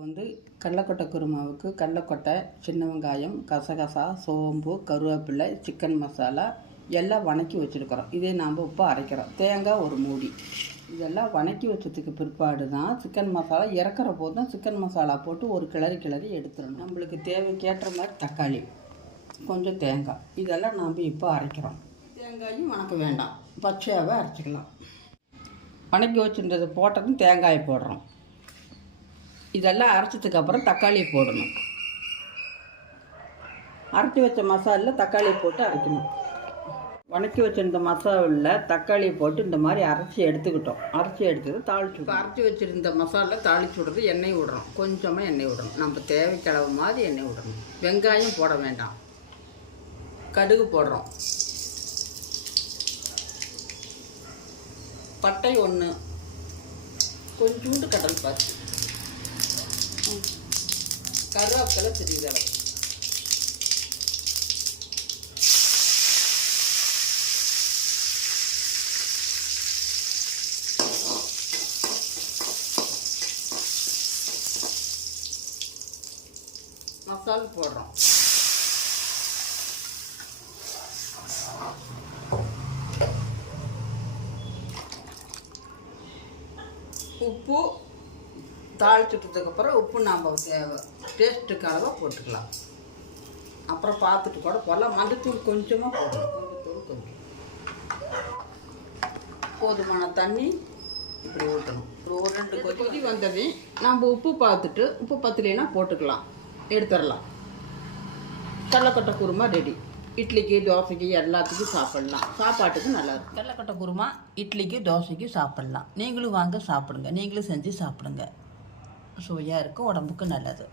வந்து கடலக்கொட்டை குருமாவுக்கு கடலக்கொட்டை, சின்ன வெங்காயம், கசகசா, சோம்பு, கருவேப்பிலை, சிக்கன் மசாலா எல்லாம் வணக்கி வச்சுருக்கிறோம். இதே நாம் உப்பு அரைக்கிறோம். தேங்காய் ஒரு மூடி இதெல்லாம் வணக்கி வச்சதுக்கு பிற்பாடு தான் சிக்கன் மசாலா இறக்குற போது தான் சிக்கன் மசாலா போட்டு ஒரு கிளறி எடுத்துடணும். நம்மளுக்கு தேவைக்கேற்ற மாதிரி தக்காளி, கொஞ்சம் தேங்காய் இதெல்லாம் நாம் இப்போ அரைக்கிறோம். தேங்காயும் வணக்க வேண்டாம், பச்சையாகவே அரைச்சிக்கலாம். வணக்கி வச்சுருந்தது போட்டதும் தேங்காயை போடுறோம். இதெல்லாம் அரைச்சதுக்கப்புறம் தக்காளி போடணும். அரைச்சி வச்ச மசாலில் தக்காளி போட்டு அரைக்கணும். வணக்கி வச்சுருந்த மசாலில் தக்காளி போட்டு இந்த மாதிரி அரைச்சி எடுத்துக்கிட்டோம். அரைச்சி எடுத்தது தாளிச்சு விடுறோம். அரைச்சி வச்சுருந்த மசாலில் தாளிச்சு விடுறது எண்ணெய் விடுறோம். கொஞ்சமாக எண்ணெய் விடணும். நம்ம தேவைக்களவு மாதிரி எண்ணெய் விடணும். வெங்காயம் போட வேண்டாம். கடுகு போடுறோம். பட்டை ஒன்று, கொஞ்சோண்டு கடல் பாசி, கருவேப்பிலை சிறிதளவு, மசாலா போடுறோம். உப்பு தாளிச்சுட்டதுக்கப்புறம் உப்பு நாம் தேவை டேஸ்ட்டுக்கு அளவாக போட்டுக்கலாம். அப்புறம் பார்த்துட்டு கூட போடலாம். மஞ்சத்தூள் கொஞ்சமாக போடணும். மஞ்சத்தூள் கொஞ்சம், போதுமான தண்ணி இப்படி ஊற்றணும். ஒரு 2 கொதி வந்ததே நம்ம உப்பு பார்த்துட்டு உப்பு பத்தலைன்னா போட்டுக்கலாம், எடுத்துடலாம். கடலக்கொட்டை குருமா ரெடி. இட்லிக்கு, தோசைக்கு எல்லாத்துக்கும் சாப்பிட்லாம். சாப்பாட்டுக்கு நல்லாயிருக்கும். கடலக்கொட்டை குருமா இட்லிக்கு, தோசைக்கு சாப்பிட்லாம். நீங்களும் வாங்க சாப்பிடுங்க. நீங்களும் செஞ்சு சாப்பிடுங்க. சுவையாக இருக்கும், உடம்புக்கு நல்லது.